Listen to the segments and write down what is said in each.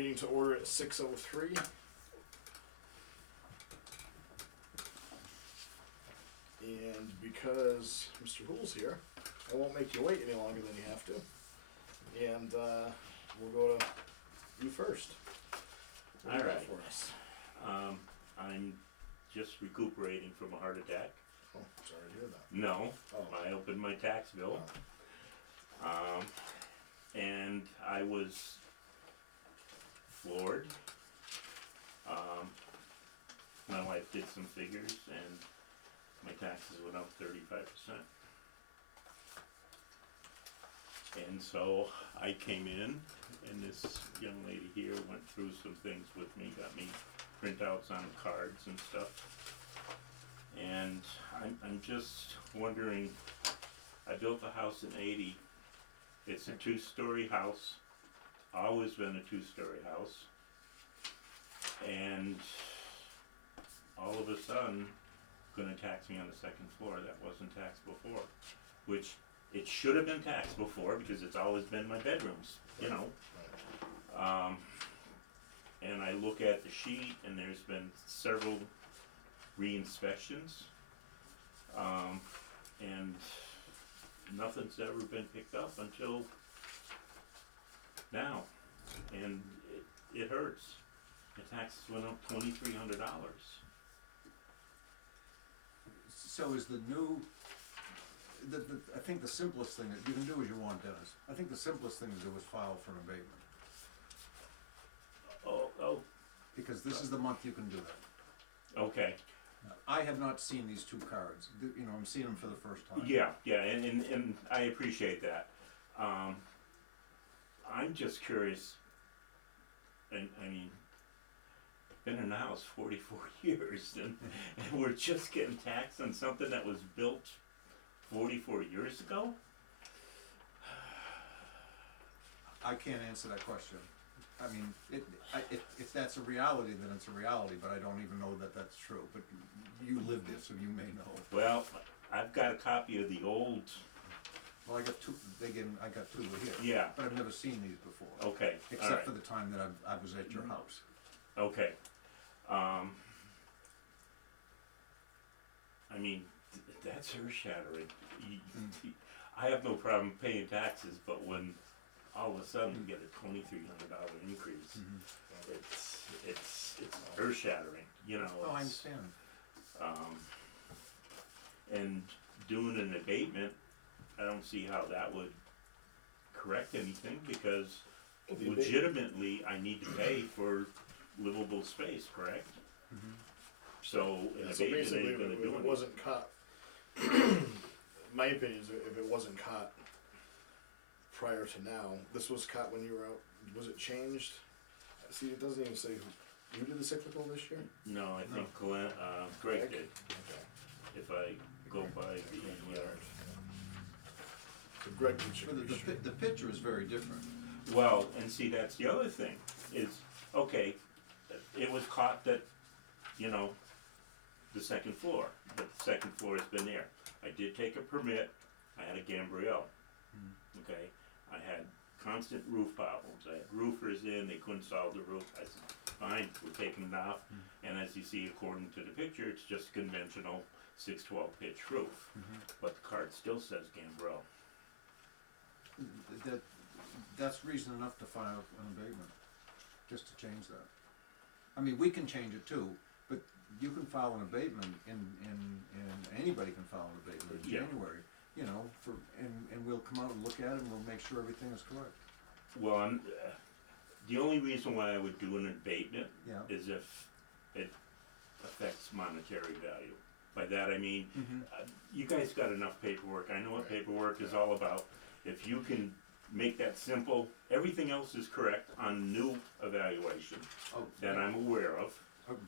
meeting to order at 6:03. And because Mr. Hool's here, I won't make you wait any longer than you have to. And we'll go to you first. What do you got Alright. for us? I'm just recuperating from a heart attack. Oh, sorry to hear that. No, Oh. I opened my tax bill, and I was floored. My wife did some figures, and my taxes went up 35%. And so I came in, and this young lady here went through some things with me, got me printouts on cards and stuff. And I'm just wondering, I built a house in '80. It's a 2-story house, always been a 2-story house. And all of a sudden, gonna tax me on the second floor that wasn't taxed before, which it should have been taxed before because it's always been my bedrooms, you know. And I look at the sheet and there's been several re-inspections, and nothing's ever been picked up until now, and it hurts. The taxes went up $2,300. So is the new, I think the simplest thing that you can do as you want, Dennis. I think the simplest thing to do is file for an abatement, Oh, because this is the month you can do that. okay. I have not seen these two cards, you know, I'm seeing them for the first time. Yeah, and I appreciate that. I'm just curious, and I mean, been in the house 44 years, and we're just getting taxed on something that was built 44 years ago? I can't answer that question. I mean, if that's a reality, then it's a reality, but I don't even know that that's true, but you lived it, so you may know. Well, I've got a copy of the old, Well, I got two, I got two here. yeah, But I've never seen these before. okay, Except alright, for the time that I was at your house. okay. I mean, that's earth-shattering. I have no problem paying taxes, but when all of a sudden you get a $2,300 increase, it's earth-shattering, you know. Oh, I it's- understand. And doing an abatement, I don't see how that would correct anything, because legitimately, I need to pay for livable space, correct? Mhm. So an So abatement basically, ain't gonna if do it anything. wasn't caught, my opinion is if it wasn't caught prior to now, this was caught when you were out, was it changed? See, it doesn't even say who did the cyclical this year? No, I No. think Greg Greg? did, Okay. if I go by the, So Greg did But the picture is very different. well, and see, that's the other thing, is, okay, it was caught that, you know, the second floor, but the second floor has been there. I did take a permit, I had a gambrel, okay? I had constant roof problems, I had roofers in, they couldn't solve the roof, I said, fine, we're taking it off. And as you see, according to the picture, it's just conventional 612 pitch roof, but the card still says gambrel. That's reason enough to file an abatement, just to change that. I mean, we can change it too, but you can file an abatement and anybody can file an abatement in Yeah. January, you know, and we'll come out and look at it and we'll make sure everything is correct. Well, the only reason why I would do an abatement Yeah. is if it affects monetary value. By that I mean, you guys got enough paperwork, I know what paperwork is all about. If you can make that simple, everything else is correct on new evaluation Oh, that I'm aware of.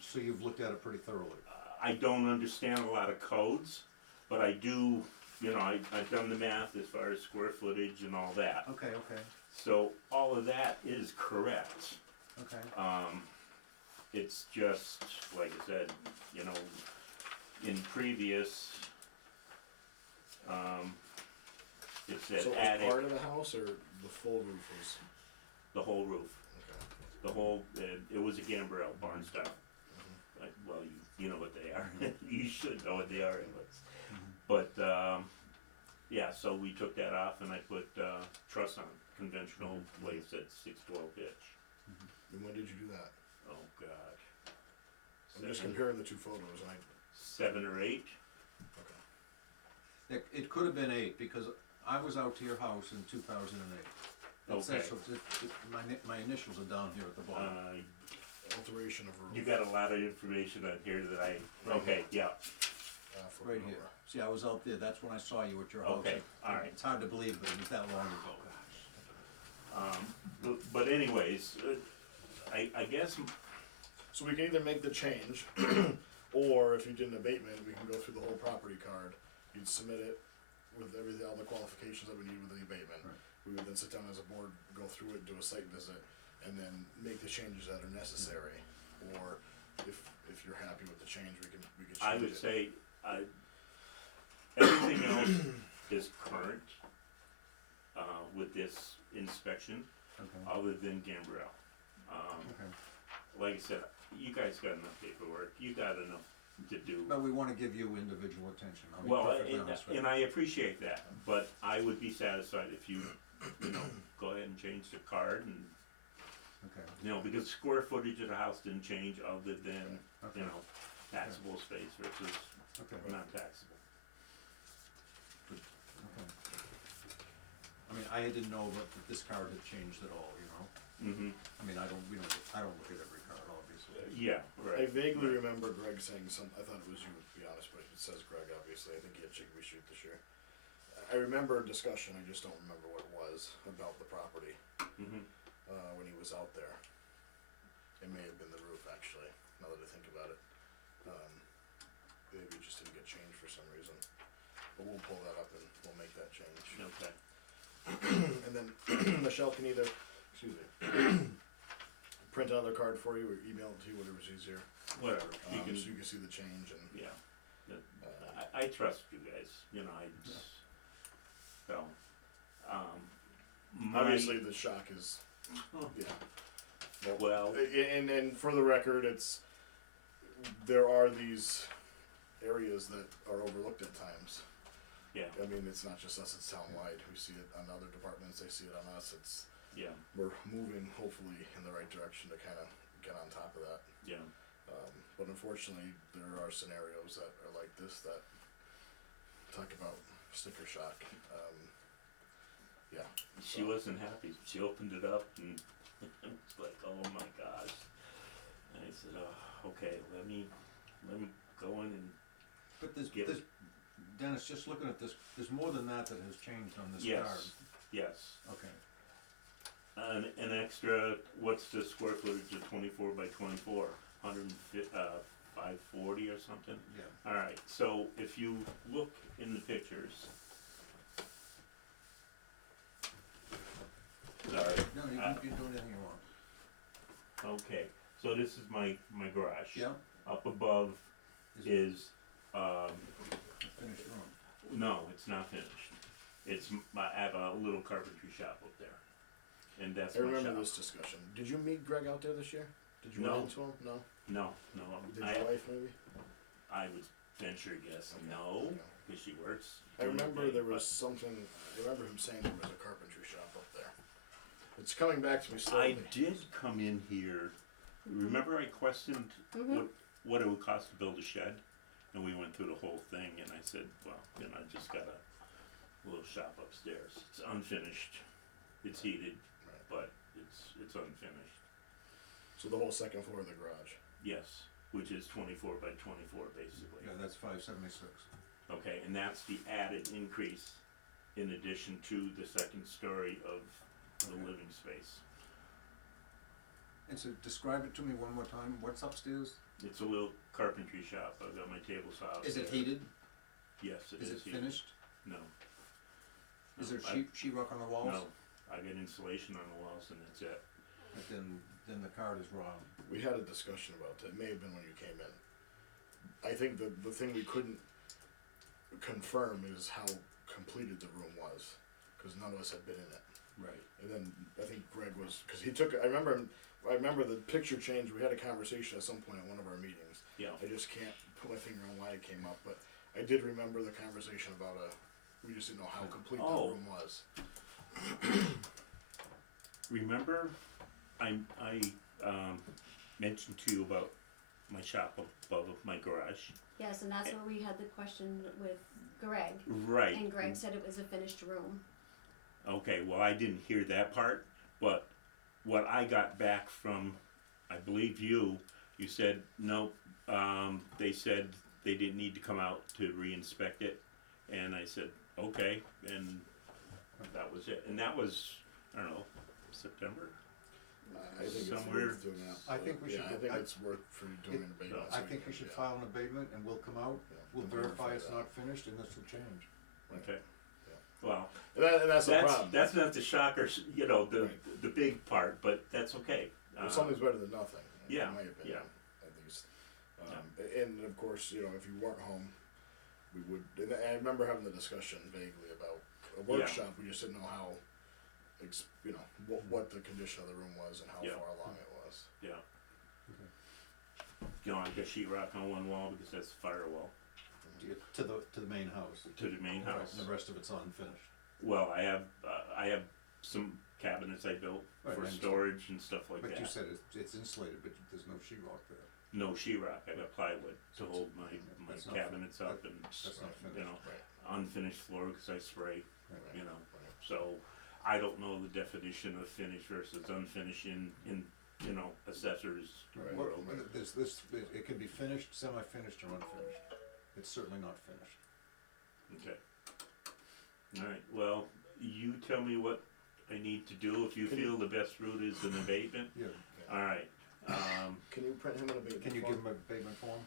so you've looked at it pretty thoroughly. I don't understand a lot of codes, but I do, you know, I've done the math as far as square footage and all that. Okay. So all of that is correct. Okay. It's just, like I said, you know, in previous, it said So it was attic, part of the house or the full roof was? the whole roof. Okay. the whole, it was a gambrel barn style. Like, well, you know what they are, you should know what they are anyways. But, yeah, so we took that off and I put, truss on, conventional weights at 612 pitch. And when did you do that? Oh, God. I'm just comparing the two photos, and 7 or 8. okay. It could have been 8, because I was out to your house in 2008. It says, my initials are down here at the bottom. Alteration of roof. You got a lot of information on here that okay, yeah, Right here. See, I was out there, that's when I saw you at your house. okay, alright. It's hard to believe, but it was that long ago. But anyways, I guess, So we can either make the change, or if you did an abatement, we can go through the whole property card. You'd submit it with everything, all the qualifications that we need with the abatement. Right. We would then sit down as a board, go through it, do a site visit, and then make the changes that are necessary. Or if you're happy with the change, we can change it. I would say, everything else is current, with this inspection, Okay. other than gambrel. Okay. Like I said, you guys got enough paperwork, you got enough to do. But we wanna give you individual attention, I'll be Well, perfectly honest with you. and I appreciate that, but I would be satisfied if you go ahead and change the card and, Okay, because square footage of the house didn't change other than, okay, taxable space versus okay, non-taxable. okay. I mean, I didn't know that this card had changed at all, you know? Mm-hmm, I mean, I don't look at every card, obviously. yeah, I right. vaguely remember Greg saying I thought it was you, to be honest, but it says Greg, obviously. I think he had Chickabee Street this year. I remember a discussion, I just don't remember what it was, about the property, Mm-hmm, when he was out there. It may have been the roof, actually, now that I think about it. Maybe it just didn't get changed for some reason. But we'll pull that up and we'll make that change. okay, And then Michelle can either, excuse me, print another card for you or email it to you, whatever's easier. whatever, So you can see the change and, yeah. I trust you guys, I just, so, obviously the shock is, yeah. Well, And for the record, there are these areas that are overlooked at times. yeah, I mean, it's not just us, it's townwide. We see it on other departments, they see it on us. yeah, We're moving hopefully in the right direction to kind of get on top of that. yeah. But unfortunately, there are scenarios that are like this that talk about sticker shock. Yeah. She wasn't happy. She opened it up and it's like, oh my gosh. And I said, oh, okay, let me go in and But there's, Give it. Dennis, just looking at this, there's more than that has changed on this yes, card. yes. Okay, An extra, what's the square footage of 24 by 24? 540 or something? yeah, Alright, so if you look in the pictures. Sorry. no, you can do anything you want. Okay, so this is my garage. Yeah, Up above is, finished room. no, it's not finished. I have a little carpentry shop up there. And that's I my remember shop. this discussion. Did you meet Greg out there this year? Did you No. run into him? No? No, Did your wife maybe? I would venture guess no, Okay. because she works. I during the remember day, there was but something, I remember him saying there was a carpentry shop up there. It's coming back to me I slowly. did come in here, remember I questioned what it would cost to build a shed? And we went through the whole thing and I said, well, I just got a little shop upstairs. It's unfinished, it's heated, Right. but it's unfinished. So the whole second floor of the garage. Yes, which is 24 by 24 basically. Yeah, that's 576. Okay, and that's the added increase in addition to the second story of the Okay. living space. And so describe it to me one more time, what's upstairs? It's a little carpentry shop. I've got my table saw. Is it there. heated? Yes, it Is is it heated. finished? No. Is No, there sheetrock on the walls? No, I got insulation on the walls and that's it. But then the card is wrong. We had a discussion about that. It may have been when you came in. I think the thing we couldn't confirm is how completed the room was, because none of us had been in it. Right. And then I think Greg was, because he took, I remember him I remember the picture change, we had a conversation at some point at one of our meetings. Yeah. I just can't put my finger on why it came up, but I did remember the conversation about we just didn't know how complete that Oh. room was. Remember, I mentioned to you about my shop above of my garage. Yes, and that's where we had the question with Greg, Right. and Greg said it was a finished room. Okay, well, I didn't hear that part, but what I got back from, I believe you said, no, they said they didn't need to come out to re-inspect it, and I said, okay, and that was it, and that was, I don't know, September? I think Somewhere- it's worth doing that. I think we should Yeah, I go- think I- it's worth for you doing an abatement. I think we should file an abatement and we'll come out, we'll verify it's not finished and this will change. Okay. Yeah. Well, And that's the problem. that's not the shocker, you know, the Right. big part, but that's okay. Well, something's better than nothing, yeah, in my opinion, yeah. at least. And of course, you know, if you weren't home, we would, and I remember having the discussion vaguely about a workshop, we just didn't know how, you know, what the condition of the room was and how Yeah. far along it was. Yeah. You know, I got sheetrock on one wall because that's the firewall To the main house. to the main house. And the rest of it's unfinished. Well, I have some cabinets I built Right, for I understand. storage and stuff like But that. you said it's insulated, but there's no sheetrock there. No sheetrock. I got plywood to hold my That's not cabinets fin- up and That's not you finished. know Right, unfinished floor because I spray. Right. You know, right. so I don't know the definition of finished versus unfinished in you know assessors Right. world. It can be finished, semi-finished, or unfinished. It's certainly not finished. Okay. All right. Well, you tell me what I need to do. If you Can feel the best route is an abatement. Yeah. All right. Can you print him an abatement Can you form? give them a abatement form?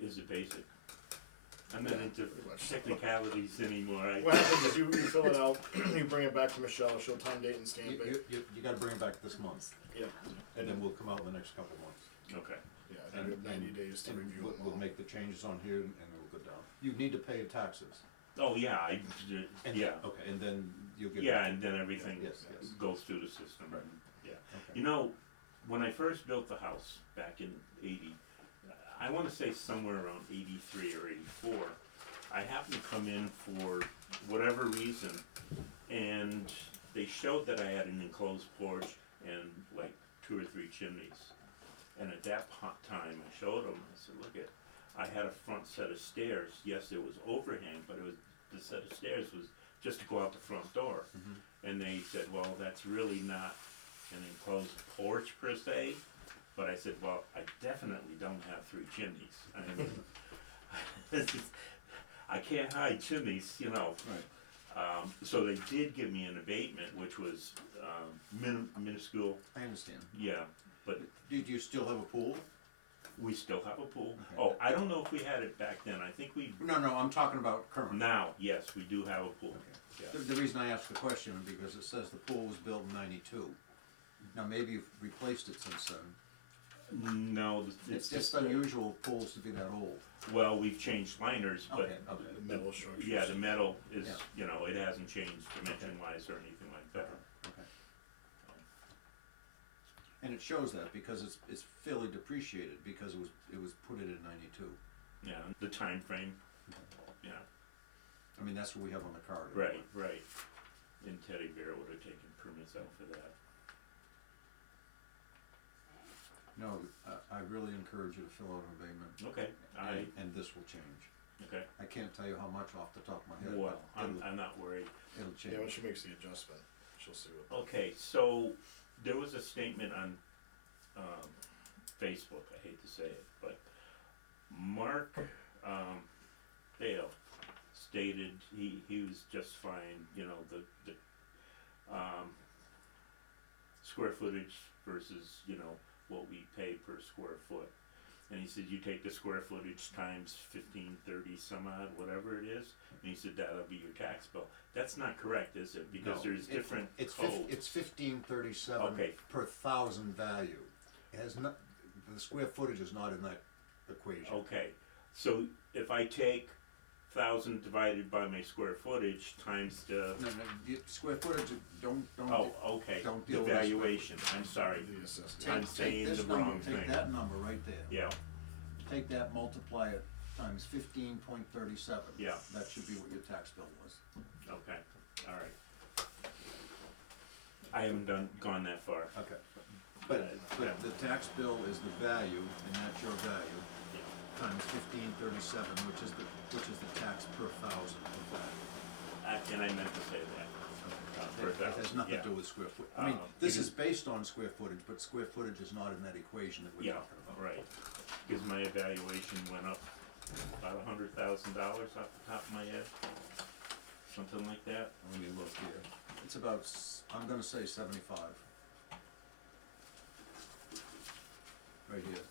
Is it basic? I'm not Yeah, into pretty much. technicalities anymore. What happens is you fill it out, you bring it back to Michelle, she'll time, date, and stamp it. You gotta bring it back this month, Yeah, and then we'll come out in the next couple of months. Okay. yeah, then you have 90 days to And review them we'll all. make the changes on here and we'll go down. You need to pay taxes. Oh yeah. And- Yeah. Okay, and then you'll get. Yeah, and then everything Yes, yes. goes through the system. Right. Yeah. Okay. You know, when I first built the house back in '80, I want to say somewhere around '83 or '84, I happened to come in for whatever reason, and they showed that I had an enclosed porch and like 2 or 3 chimneys. And at that time, I showed them. I said, "Look at, I had a front set of stairs. Yes, it was overhang, but it was the set of stairs was just to go out the front door." And they said, "Well, that's really not an enclosed porch per se." But I said, "Well, I definitely don't have 3 chimneys. I mean, I can't hide chimneys, you know." Right, So they did give me an abatement, which was minuscule. I understand. Yeah, but Do you still have a pool? we still have a pool. Okay. Oh, I don't know if we had it back then. I think we No, I'm talking about current. now. Yes, we do have a pool. Okay. Yeah. The reason I asked the question is because it says the pool was built in '92. Now, maybe you've replaced it since then. No, It's just unusual pools to be that old. Well, we've changed liners, but Okay, okay. The metal structure. yeah, the metal is, Yeah. you know, it hasn't changed dimension-wise or anything like that. Okay. And it shows that because it's fairly depreciated because it was put in '92. Yeah, the time frame. Yeah, I mean, that's what we have on the card. right, right. And Teddy Bear would have taken permits out for that. No, I really encourage you to fill out an abatement. Okay, And this will change. okay. I can't tell you how much off the top of my head. Well, but I'm not worried. it'll Yeah, when change. she makes the adjustment, she'll see what. Okay, so there was a statement on Facebook, I hate to say it, but Mark Dale stated he was just fine, you know, the square footage versus, you know, what we pay per square foot. And he said, you take the square footage times 15, 30, some odd, whatever it is, and he said, that'll be your tax bill. That's not correct, is it? Because No, there's different It's codes. it's 1537 Okay. per thousand value. It has not, the square footage is not in that equation. Okay, so if I take 1,000 divided by my square footage times the, No, square footage, don't oh, okay, don't don't the deal with the square valuation, I'm sorry, The assessment. Take- I'm take saying this the number, wrong thing. Take that number right there. Yeah, Take that, multiply it times 15.37. Yeah. That should be what your tax bill was. okay, alright. I haven't gone that far. Okay. But Yeah. the tax bill is the value, and that's your value, Yeah. times 1537, which is the tax per thousand of that. And I meant to say that, per It has thousand, nothing yeah. to do with square foot. I mean, this because- is based on square footage, but square footage is not in that equation that we're Yeah, talking about. right, cause my evaluation went up about $100,000 off the top of my head, something like that. Let me look here. It's about, I'm gonna say 75. Right here.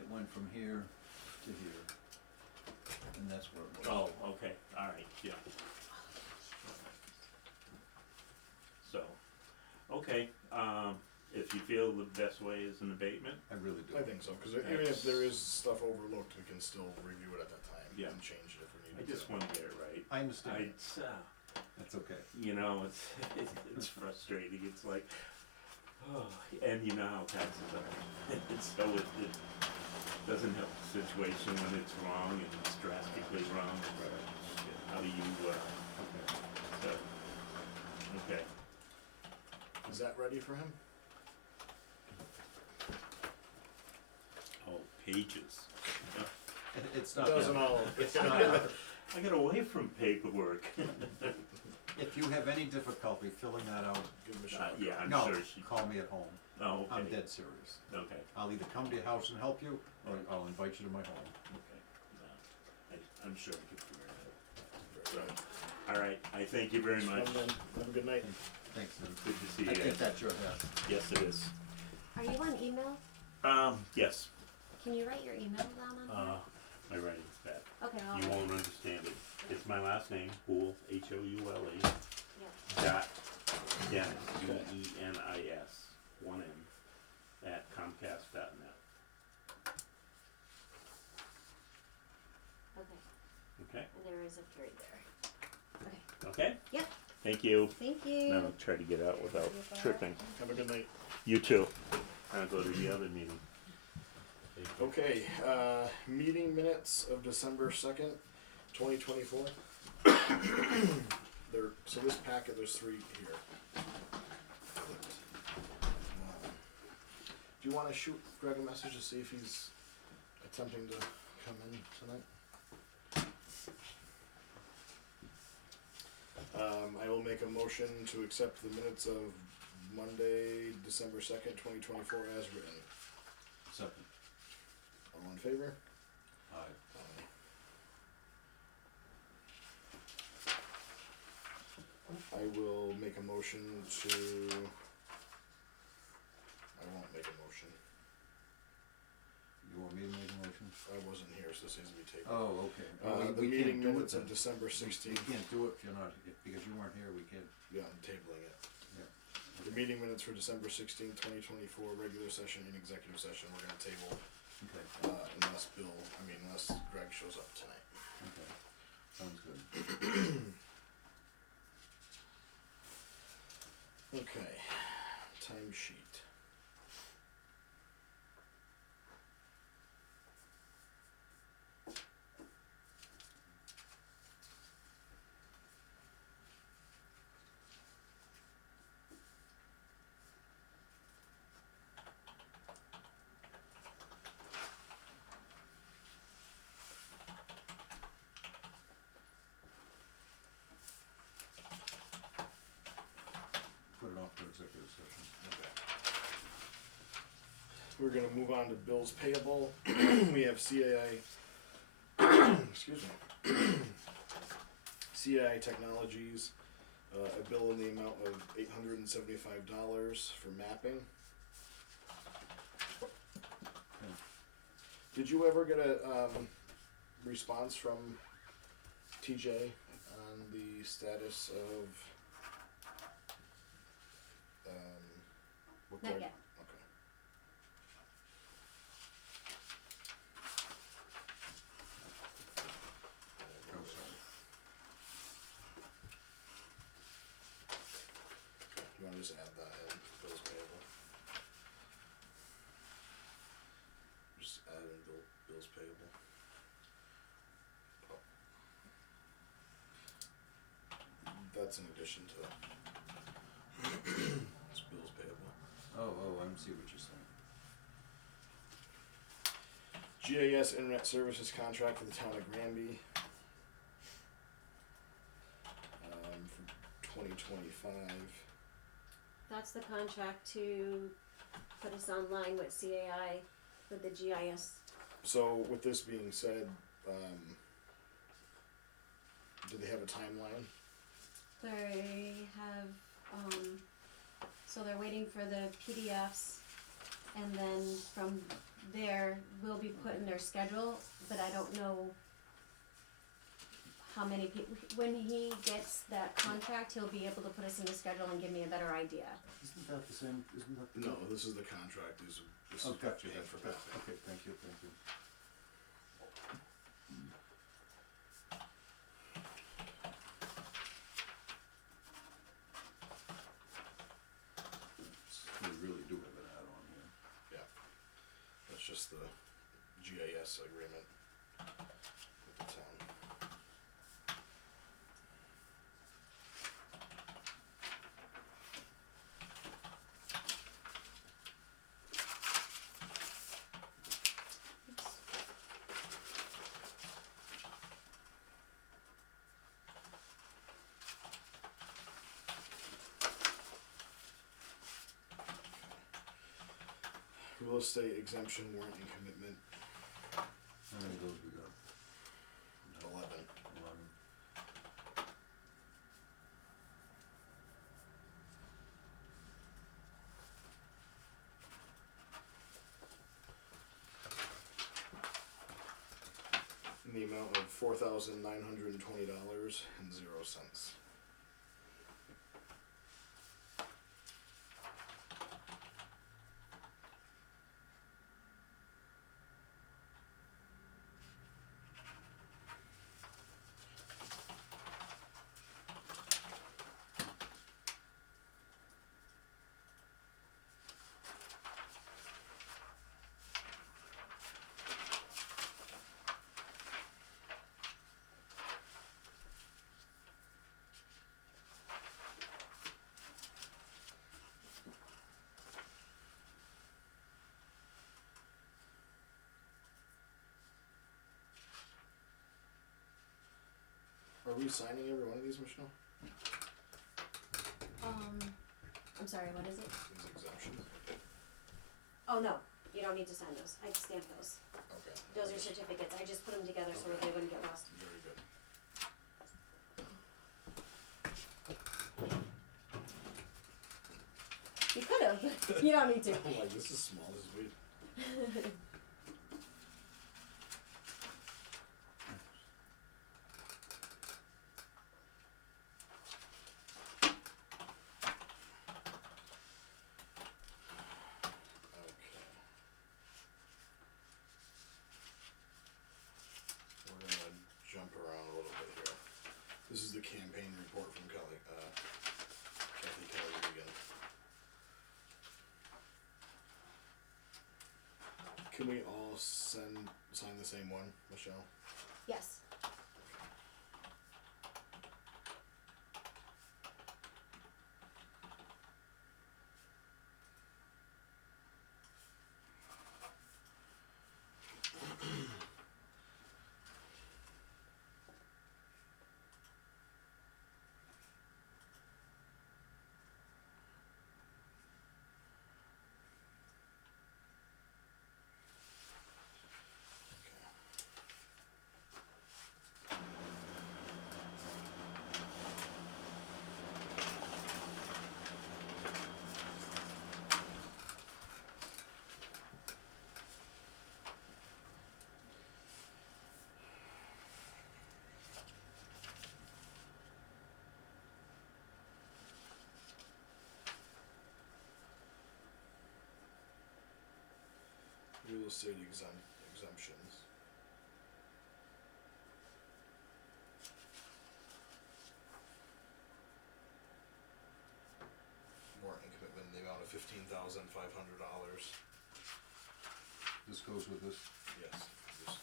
It went from here to here. And that's where it was. Oh, okay, alright, yeah. So, okay, if you feel the best way is an abatement, I really do. I think so, cause even if there is stuff overlooked, we can still review it at that time Yeah. and change it if we I need to. just wanna get it right. I understand. It's, That's okay. you know, it's, it's frustrating, it's like, oh, and you know how taxes are. So it doesn't help the situation when it's wrong and it's drastically wrong. How do you, so, okay. Is that ready for him? Oh, pages. It's It not. doesn't all. It's not. I got away from paperwork. If you have any difficulty filling that out, Give him a shot. Yeah, I'm no, sure she, call me at home. oh, I'm okay, dead serious. okay, I'll either come to your house and help you, or I'll invite you to my home. okay. I'm sure I can figure it out. Very good. All right, I thank you very much. Come then. Have a good night. Thanks, Tim. Good to see I you. think that's your hat. Yes, it is. Are you on email? Yes, Can you write your email down on my writing's bad. here? Okay, I'll You write. won't understand it. It's my last name, Houle, Houle, Yeah. dot Dennis, Denis, one N, at Comcast.net. Okay, Okay, and there is a period there. Okay, okay? Yep. Thank you. thank you. Now I'll try to get out without tripping. Have a good night. You too. I'll go to the other meeting. Okay, meeting minutes of December 2nd, 2024. So this packet, there's 3 here. Do you wanna shoot Greg a message to see if he's attempting to come in tonight? I will make a motion to accept the minutes of Monday, December 2nd, 2024 as written. Second. All in favor? Aye. I will make a motion to. I won't make a motion. You want me to make a motion? I wasn't here, so this needs to be taken. Oh, okay. The We meeting can't do it minutes of then. December We 16th. can't do it if you're not, because you weren't here, we can't. Yeah, I'm tabling it. Yeah. The meeting minutes for December 16th, 2024, regular session and executive session, we're gonna table, Okay, unless Greg shows up tonight. okay. Sounds good. Okay, time sheet. Put it off to executive session. We're gonna move on to bills payable. We have CAI, excuse me. CAI Technologies, a bill in the amount of $875 for mapping. Did you ever get a, response from TJ on the status of, what Not they're- yet. Okay. Oh, sorry. just add that in, bills payable. Just add in bills payable. Oh. That's in addition to it's bills payable. Oh, I see what you're saying. GIS Internet Services contract for the town of Granby. For 2025. That's the contract to put us online with CAI with the GIS. So with this being said, do they have a timeline? They have, so they're waiting for the PDFs, and then from there, will be put in their schedule, but I don't know how many people, when he gets that contract, he'll be able to put us in the schedule and give me a better idea. Isn't that the same, isn't that the? No, this is the contract. This Oh, is gotcha, paying for gotcha, that. okay, thank you. We really do have an add-on here. Yeah, that's just the GIS agreement with the town. Real estate exemption warrant and commitment, How many of those we got? 11. 11. In the amount of $4,920.00. Are we signing every one of these, Michelle? I'm sorry, what is it? These exemptions? Oh, no, you don't need to sign those, I stamped those. Okay. Those are certificates, I just put them together so that they wouldn't get lost. Very good. You could've, but you don't need to. I'm like, this is small, this is weird. Okay. We're gonna jump around a little bit here. This is the campaign report from Kathy Kelly again. Can we all sign the same one, Michelle? Yes. Real estate exemptions. Warrant $15,500. This goes with this. Yes. Just,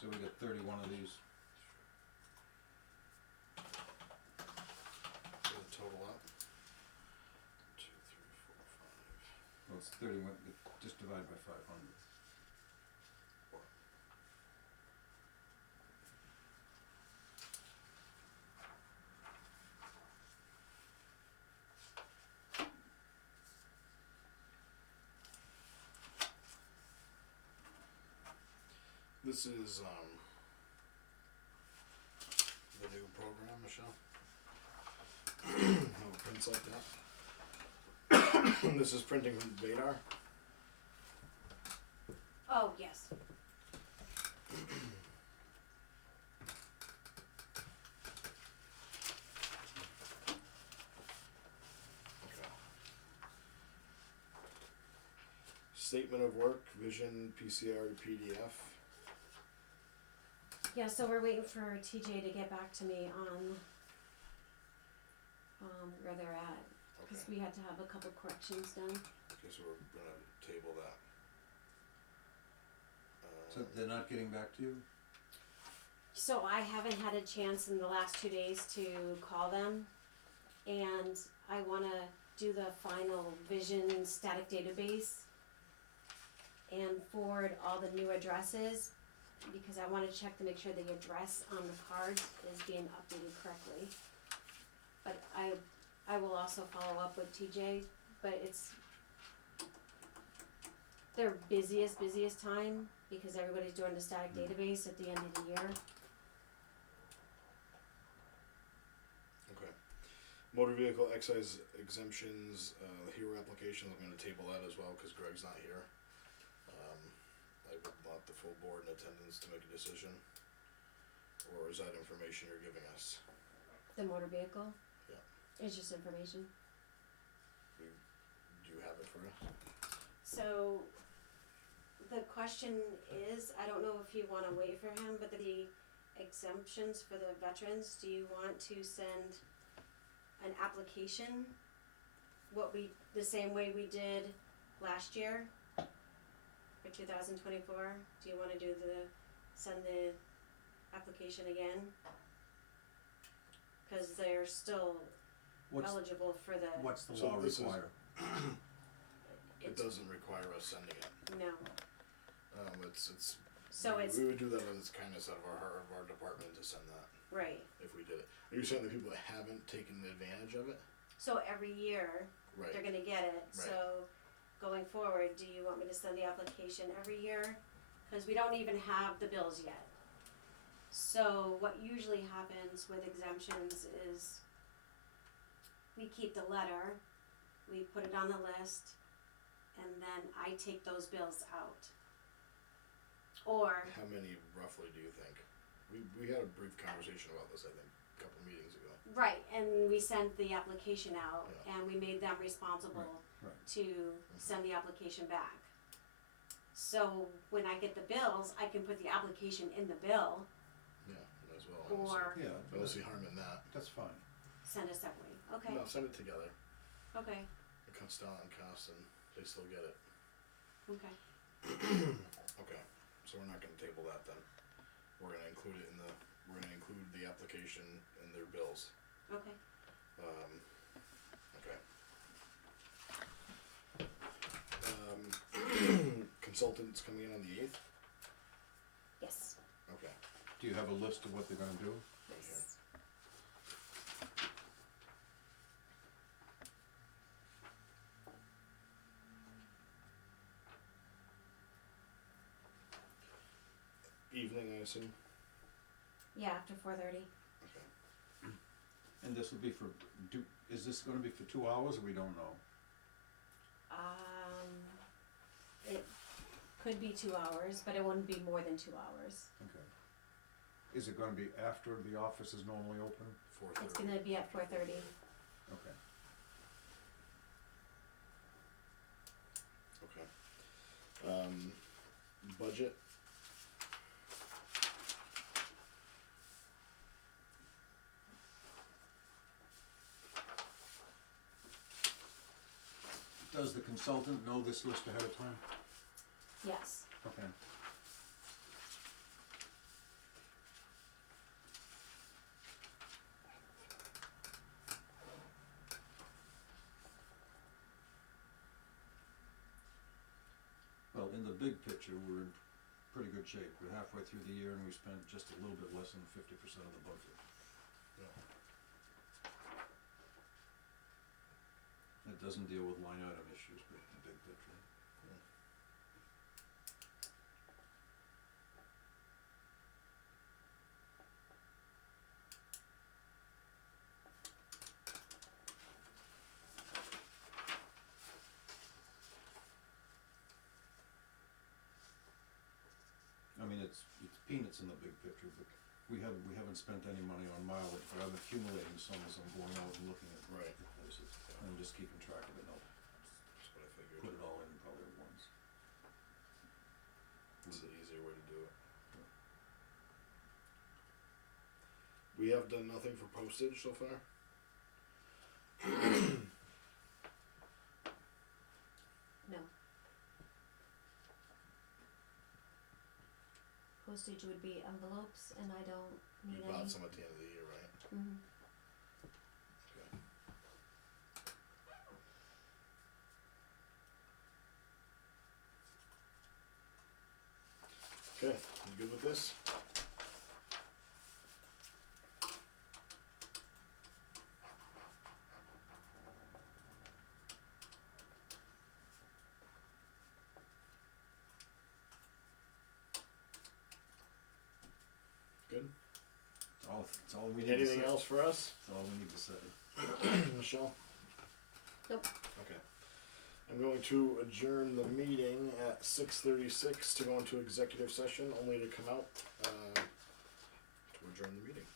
So we got 31 of these. so the total up. 2, 3, 4, 5. Well, it's 31, just divide by 500. This is the new program, Michelle. How it prints like that. This is printing from Vadar. Oh, yes. Okay. Statement of work, vision, PCR, PDF. Yeah, so we're waiting for TJ to get back to me on where they're at, because Okay. we had to have a couple corrections done. Okay, so we're gonna table that. So they're not getting back to you? So I haven't had a chance in the last 2 days to call them, and I wanna do the final vision static database and forward all the new addresses, because I wanna check to make sure the address on the cards is being updated correctly. But I will also follow up with TJ, but it's their busiest time, because everybody's doing the static database at the end of the year. Okay. Motor vehicle excise exemptions, hero applications, I'm gonna table that as well, cause Greg's not here. I would want the full board in attendance to make a decision. Or is that information you're giving us? The motor vehicle? Yeah. It's just information. Do you have it for us? So, the question is, I don't know if you wanna wait for him, but the exemptions for the veterans, do you want to send an application? The same way we did last year for 2024, do you wanna send the application again? Cause they're still What's, eligible for the, what's the So law this is- require? It doesn't require us sending it. no, so it's, we would do that as kindness out of our department to send that, right, if we did it. Are you saying the people that haven't taken advantage of it? so every year, Right. they're gonna get it, Right. so going forward, do you want me to send the application every year? Cause we don't even have the bills yet. So what usually happens with exemptions is we keep the letter, we put it on the list, and then I take those bills out. Or, How many roughly do you think? We had a brief conversation about this, I think, a couple meetings ago. right, and we sent the application out, Yeah. and we made them responsible Right. to send the application back. So when I get the bills, I can put the application in the bill Yeah, might as well. I don't see- or Yeah, I don't see harm in that. that's fine. send it separately. Okay, No, send it together. okay, It cuts down on costs and they still get it. okay. Okay, so we're not gonna table that then. We're gonna include it we're gonna include the application in their bills. Okay. Okay. Consultants coming in on the 8th? Yes. Okay. Do you have a list of what they're gonna do? Yes. Evening, I assume? Yeah, after 4:30. Okay. And this will be is this gonna be for 2 hours or we don't know? It could be 2 hours, but it wouldn't be more than 2 hours. Okay. Is it gonna be after the office is normally open? 4:30. It's gonna be at 4:30. Okay. Okay. Budget. Does the consultant know this list ahead of time? Yes. Okay. Well, in the big picture, we're in pretty good shape. We're halfway through the year and we spent just a little bit less than 50% of the budget. Yeah. It doesn't deal with line item issues, but the big picture. I mean, it's peanuts in the big picture, but we haven't spent any money on mileage, but I'm accumulating some as I'm going out and looking at Right. places. I'm just keeping track of it, and I'll That's what I figured. put it all in probably at once. It's the easier way to do it. We have done nothing for postage so far. No. Postage would be envelopes, and I don't You need bought any. some at the end of the year, right? Mhm. Okay, you good with this? Good. It's all we need to say. Anything else for us? That's all we need to say. Michelle? Nope. Okay. I'm going to adjourn the meeting at 6:36 to go into executive session, only to come out to adjourn the meeting.